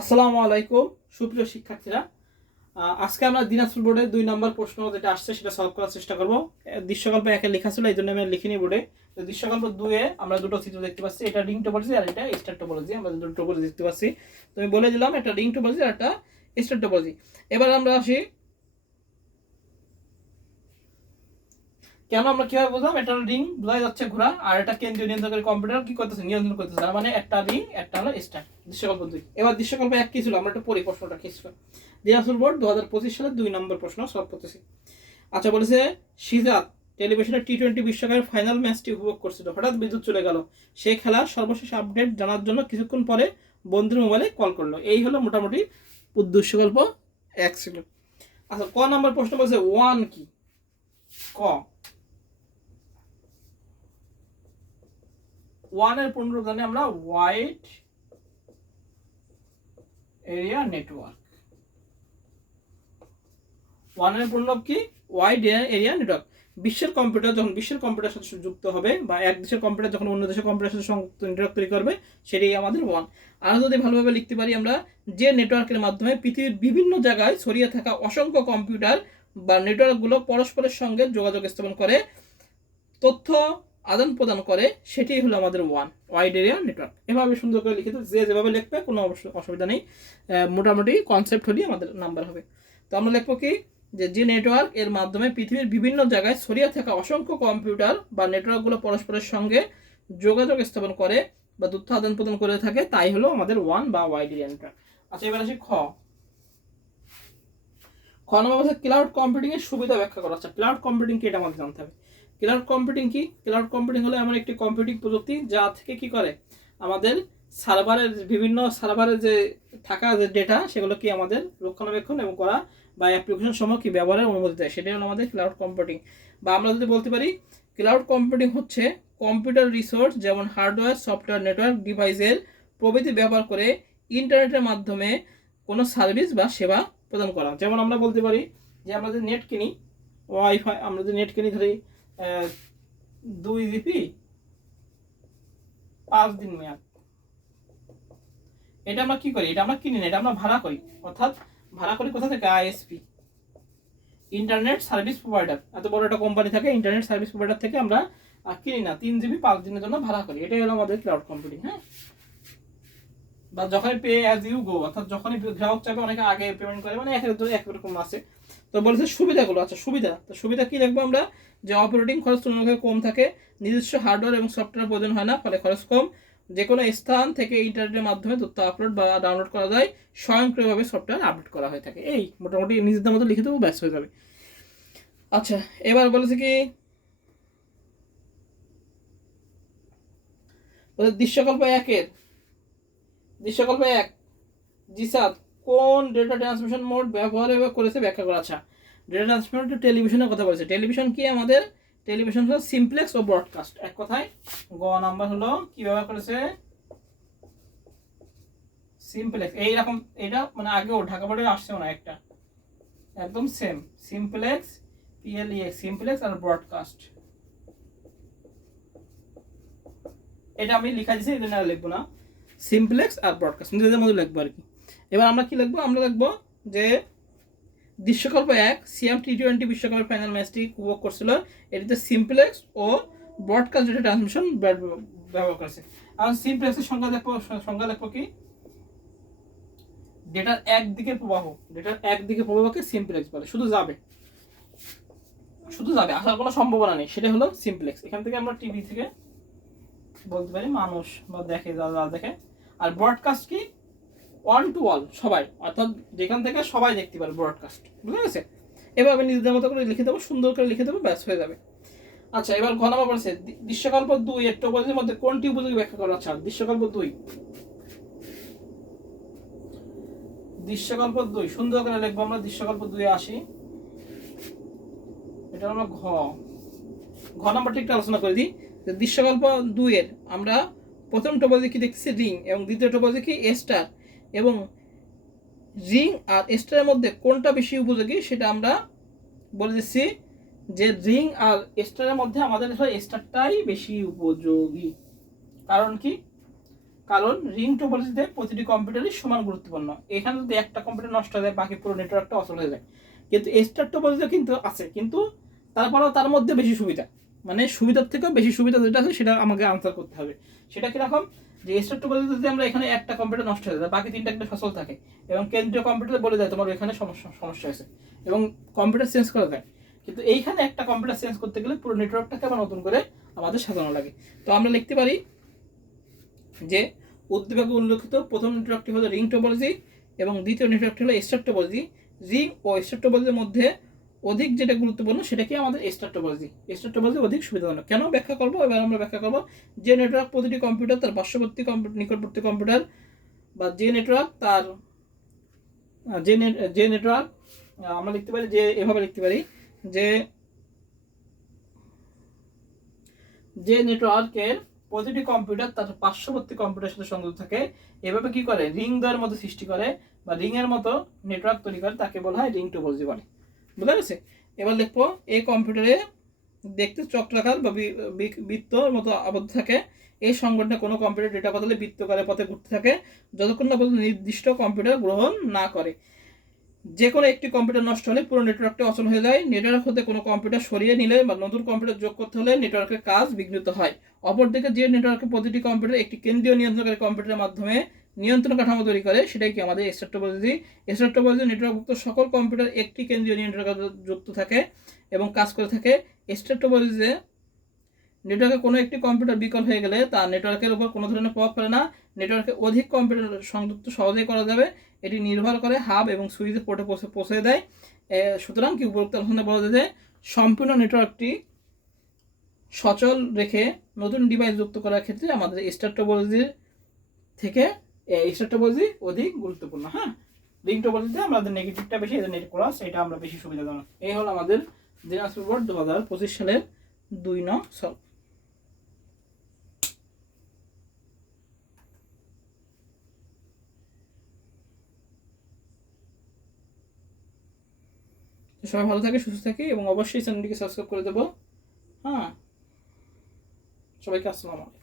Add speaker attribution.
Speaker 1: আসসালামু আলাইকুম, সুপ্রিয় শিক্ষার্থীরা। আজকে আমরা দিনাজপুর বোর্ডে দুই নম্বর প্রশ্ন যেটা আসছে সেটা সলভ করার চেষ্টা করব। দৃশ্যকল্প একে লেখা ছিল এই জন্য আমি লিখিনি বোর্ডে। তো দৃশ্যকল্প দুয়ে আমরা দুটো চিত্র দেখতে পাচ্ছি, এটা রিং টোপোলজি আর এটা স্টার টোপোলজি আমরা দুটো টোপোলজি দেখতে পাচ্ছি। তো আমি বলে দিলাম একটা রিং টোপোলজি আর একটা স্টার টোপোলজি এবার আমরা আসি কেন আমরা কীভাবে বুঝলাম? এটা রিং বোঝা যাচ্ছে ঘোরা আর এটা কেন্দ্রীয় নিয়ন্ত্রণকারী কম্পিউটার কি করতেছে? নিয়ন্ত্রণ করতেছে। তার মানে একটা রিং একটা হলো স্টার দৃশ্যকল্প দুই এবার দৃশ্যকল্প এক কি ছিল? আমরা একটা পরি প্রশ্নটা কি দিনাজপুর বোর্ড দু হাজার পঁচিশ সালের দুই নম্বর প্রশ্ন সলভ করতেছি। আচ্ছা বলেছে সিজাত টেলিভিশনে টি টোয়েন্টি বিশ্বকাপের ফাইনাল ম্যাচটি উপভোগ করছিল। হঠাৎ বিদ্যুৎ চলে গেল। সেই খেলার সর্বশেষ আপডেট জানার জন্য কিছুক্ষণ পরে বন্ধুর মোবাইলে কল করল। এই হলো মোটামুটি উদ্দেশ্যকল্প এক ছিল। আচ্ছা ক নাম্বার প্রশ্ন বলছে ওয়ান কি? ক। ওয়ানের পূর্ণরূপ জানি আমরা হোয়াইট এরিয়া নেটওয়ার্ক ওয়ানের পূর্ণরূপ কি? ওয়াইড এরিয়া নেটওয়ার্ক বিশ্বের কম্পিউটার যখন বিশ্বের কম্পিউটার সাথে যুক্ত হবে বা এক দেশের কম্পিউটার যখন অন্য দেশের কম্পিউটার সাথে নেটওয়ার্ক তৈরি করবে, সেটাই আমাদের ওয়ান আর যদি ভালোভাবে লিখতে পারি আমরা, যে নেটওয়ার্কের মাধ্যমে পৃথিবীর বিভিন্ন জায়গায় ছড়িয়ে থাকা অসংখ্য কম্পিউটার বা নেটওয়ার্কগুলো পরস্পরের সঙ্গে যোগাযোগ স্থাপন করে, তথ্য আদান প্রদান করে সেটি হলো আমাদের ওয়ান ওয়াইড এরিয়া নেটওয়ার্ক এভাবে সুন্দর করে লিখিত, যে যেভাবে লিখবে, কোনো অসুবিধা নেই। মোটামুটি কনসেপ্ট হলেই আমাদের নাম্বার হবে। তো আমরা লিখব কি? যে যে নেটওয়ার্ক এর মাধ্যমে পৃথিবীর বিভিন্ন জায়গায় ছড়িয়ে থাকা অসংখ্য কম্পিউটার বা নেটওয়ার্কগুলো পরস্পরের সঙ্গে যোগাযোগ স্থাপন করে বা তথ্য আদান প্রদান করে থাকে, তাই হলো আমাদের ওয়ান বা ওয়াইড এরিয়া নেটওয়ার্ক আচ্ছা এবার আসি খ। খ ক্লাউড কম্পিউটিং এর সুবিধা ব্যাখ্যা করা। আচ্ছা ক্লাউড কম্পিউটিং কি এটা আমাদের জানতে হবে। ক্লাউড কম্পিউটিং কি? ক্লাউড কম্পিউটিং হলো এমন একটি কম্পিউটিং প্রযুক্তি যা থেকে কি করে? আমাদের সার্ভারের বিভিন্ন সার্ভারের যে থাকা যে ডেটা সেগুলো কি আমাদের রক্ষণাবেক্ষণ এবং করা বা অ্যাপ্লিকেশন সময় কি ব্যবহারের অনুমতি দেয়? সেটাই হলো আমাদের ক্লাউড কম্পিউটিং বা আমরা যদি বলতে পারি ক্লাউড কম্পিউটিং হচ্ছে কম্পিউটার রিসোর্স যেমন হার্ডওয়্যার সফটওয়্যার নেটওয়ার্ক ডিভাইসের প্রভৃতি ব্যবহার করে ইন্টারনেটের মাধ্যমে কোনো সার্ভিস বা সেবা প্রদান করা। যেমন আমরা বলতে পারি যে আমরা যদি নেট কিনি ওয়াইফাই আমরা যদি নেট কিনি ধরি দুই জিবি পাঁচ দিন মেয়াদ। এটা আমরা কি করি? এটা আমরা কিনি না, এটা আমরা ভাড়া করি। অর্থাৎ ভাড়া করি কোথা থেকে? আইএসপি। Internet service provider. এত বড় একটা কোম্পানি থাকে, ইন্টারনেট সার্ভিস প্রোভাইডার থেকে আমরা কিনি না। তিন জিবি, পাঁচ দিনের জন্য ভাড়া করি। এটাই হলো আমাদের ক্লাউড কম্পিউটিং হ্যাঁ? বা যখনই পে অ্যাজ ইউ গো অর্থাৎ যখনই গ্রাহক চাপে অনেকে আগে পেমেন্ট করে মানে এক এক এক রকম আছে। তো বলেছে সুবিধাগুলো আচ্ছা সুবিধা, তো সুবিধা কি দেখব আমরা? যে অপারেটিং খরচ তুলনামূলক কম থাকে, নিজস্ব হার্ডওয়্যার এবং সফটওয়্যার প্রয়োজন হয় না, ফলে খরচ কম। যে কোনো স্থান থেকে ইন্টারনেটের মাধ্যমে তথ্য আপলোড বা ডাউনলোড করা যায়, স্বয়ংক্রিয়ভাবে সফটওয়্যার আপডেট করা হয়ে থাকে। এই মোটামুটি নিজেদের মতো লিখে দেবো, ব্যাস হয়ে যাবে। আচ্ছা এবার বলেছে কি? দৃশ্যকল্প একের। দৃশ্যকল্প এক জিসাদ কোন ডেটা ট্রান্সমিশন মোড ব্যবহার করেছে ব্যাখ্যা করা আচ্ছা ডেটা ট্রান্সমিশন টেলিভিশনের কথা বলছে। টেলিভিশন কি আমাদের? টেলিভিশন হলো সিমপ্লেক্স ও ব্রডকাস্ট এক কথায় গ নাম্বার হলো কি ব্যবহার করেছে? সিমপ্লেক্স এইরকম এটা মানে আগেও ঢাকা বোর্ডে আসছেও না একটা। একদম same simplex P L E X simplex আর ব্রডকাস্ট এটা আমি লিখা দিয়েছি জন্য লিখব না। সিমপ্লেক্স আর ব্রডকাস্ট নিজেদের মধ্যে লিখব আর কি। এবার আমরা কি লিখব? আমরা লিখব যে দৃশ্যকল্প এক সিএম টি টোয়েন্টি বিশ্বকাপের ফাইনাল ম্যাচটি উপভোগ করছিল। এটিতে সিমপ্লেক্স ও ব্রডকাস্ট ডেটা ট্রান্সমিশন ব্যবহার করেছে। আর সিমপ্লেক্সের সংজ্ঞা দেখব। সংজ্ঞা লিখব কি? ডেটার একদিকে প্রবাহ। ডেটার একদিকে প্রবাহকে সিমপ্লেক্স বলে। শুধু যাবে। শুধু যাবে। আসার কোনো সম্ভাবনা নেই। সেটা হলো সিমপ্লেক্স এখান থেকে আমরা টিভি থেকে বলতে পারি মানুষ বা দেখে, যা যা দেখে। আর ব্রডকাস্ট কি? ওয়ান টু অল সবাই। অর্থাৎ যেখান থেকে সবাই দেখতে পারে ব্রডকাস্ট বুঝতে গেছে আমি নিজেদের মতো করে লিখে দেবো, সুন্দর করে লিখে দেবো, ব্যাস, হয়ে যাবে। আচ্ছা এবার ঘ নাম্বার দৃ- দৃশ্যকল্প দুই এর টোপোলজির মধ্যে কোনটি উপযোগী ব্যাখ্যা করা আচ্ছা দৃশ্যকল্প দুই। দৃশ্যকল্প দুই, সুন্দর করে লিখব আমরা, দৃশ্যকল্প দুই আসি। এটা হলো ঘ। ঘ নাম্বারটা একটু আলোচনা করে দিই। দৃশ্যকল্প দুইয়ের আমরা প্রথম টোপোলজি কি দেখতেছি? রিং এবং দ্বিতীয় টোপোলজি কি? স্টার এবং রিং আর স্টারের মধ্যে কোনটা বেশি উপযোগী সেটা আমরা বলে দিচ্ছি যে রিং আর স্টারের মধ্যে আমাদের আসলে স্টারটাই বেশি উপযোগী। কারণ কি? কারণ রিং টোপোলজিতে প্রতিটি কম্পিউটারই সমান গুরুত্বপূর্ণ। এখানে যদি একটা কম্পিউটার নষ্ট হয়ে যায়, বাকি পুরো নেটওয়ার্কটা অচল হয়ে যায়। কিন্তু স্টার টোপোলজিতে কিন্তু আছে। কিন্তু তারপরেও তার মধ্যে বেশি সুবিধা। মানে সুবিধার থেকেও বেশি সুবিধা যেটা আছে, সেটা আমাকে আনসার করতে হবে। সেটা কীরকম? যে স্টার টোপোলজিতে যদি আমরা এখানে একটা কম্পিউটার নষ্ট হয়ে যায় বাকি তিনটা একটা ফসল থাকে। এবং কেন্দ্রীয় কম্পিউটার বলে দেয়, তোমার এখানে সমস্যা সমস্যা হয়েছে। এবং কম্পিউটার চেঞ্জ করে দেয়। কিন্তু এইখানে একটা কম্পিউটার চেঞ্জ করতে গেলে পুরো নেটওয়ার্কটাকে আবার নতুন করে আমাদের সাজানো লাগে। তো আমরা লিখতে পারি যে, উদ্দীপকে উল্লেখিত প্রথম নেটওয়ার্কটি হলো রিং টোপোলজি এবং দ্বিতীয় নেটওয়ার্কটি হলো স্টার টোপোলজি রিং ও স্টার টোপোলজির মধ্যে অধিক যেটা গুরুত্বপূর্ণ সেটা কি আমাদের স্টার টোপোলজি অধিক সুবিধাজনক। কেন ব্যাখ্যা করব? এবার আমরা ব্যাখ্যা করব যে নেটওয়ার্ক প্রতিটি কম্পিউটার তার পার্শ্ববর্তী কম্পিউটার নিকটবর্তী কম্পিউটার বা যে নেটওয়ার্ক তার যে যে নেটওয়ার্ক আমরা লিখতে পারি যে, এভাবে লিখতে পারি যে যে নেটওয়ার্কের প্রতিটি কম্পিউটার তার পার্শ্ববর্তী কম্পিউটারের সাথে সংযুক্ত থাকে। এভাবে কি করে? রিং দ্বয়ের মতো সৃষ্টি করে বা রিং এর মতো নেটওয়ার্ক তৈরি করে, তাকে বলা হয় রিং টোপোলজি বলে। বুঝা গেছে? এবার লিখব এই কম্পিউটারে দেখতে চক্রাকার বা বৃত্তর মতো আবদ্ধ থাকে। এই সংগঠনে কোনো কম্পিউটার ডেটা বদলে বৃত্তকারে পথে ঘুরতে থাকে, যতক্ষণ না নির্দিষ্ট কম্পিউটার গ্রহণ না করে। যে কোনো একটি কম্পিউটার নষ্ট হলে পুরো নেটওয়ার্কটা অচল হয়ে যায়। নেটওয়ার্ক হতে কোনো কম্পিউটার সরিয়ে নিলে বা নতুন কম্পিউটার যোগ করতে হলে নেটওয়ার্কের কাজ বিঘ্নিত হয়। অপরদিকে যে নেটওয়ার্কে প্রতিটি কম্পিউটার একটি কেন্দ্রীয় নিয়ন্ত্রণকারী কম্পিউটারের মাধ্যমে নিয়ন্ত্রণ কাঠামো তৈরি করে, সেটাই কি আমাদের স্টার টোপোলজি টোপোলজি নেটওয়ার্কভুক্ত সকল কম্পিউটার একটি কেন্দ্রীয় নিয়ন্ত্রণ যুক্ত থাকে এবং কাজ করে থাকে। টোপোলজিতে নেটওয়ার্কে কোনো একটি কম্পিউটার বিকল হয়ে গেলে তা নেটওয়ার্কের উপর কোনো ধরনের প্রভাব ফেলে না। নেটওয়ার্কে অধিক কম্পিউটার সংযুক্ত সহজেই করা যাবে। এটি নির্ভর করে হাব এবং সুইচে পোর্টে পৌঁছে দেয়। সুতরাং কি উপরোক্ত আলোচনা বলা যায় যে সম্পূর্ণ নেটওয়ার্কটি সচল রেখে নতুন ডিভাইস যুক্ত করার ক্ষেত্রে আমাদের স্টার টোপোলজির থেকে স্টার টোপোলজি অধিক গুরুত্বপূর্ণ হ্যাঁ? রিং টোপোলজিতে আমাদের নেগেটিভটা বেশি এদের নেট এটা আমরা বেশি সুবিধাজনক এই হলো আমাদের দিনাজপুর বোর্ড দু হাজার পঁচিশ সালের দুই নং সলভ তো সবাই ভালো থাকে, সুস্থ থাকে, এবং অবশ্যই চ্যানেলটিকে সাবস্ক্রাইব করে দেবো। হ্যাঁ? সবাইকে আসসালামু আলাইকুম।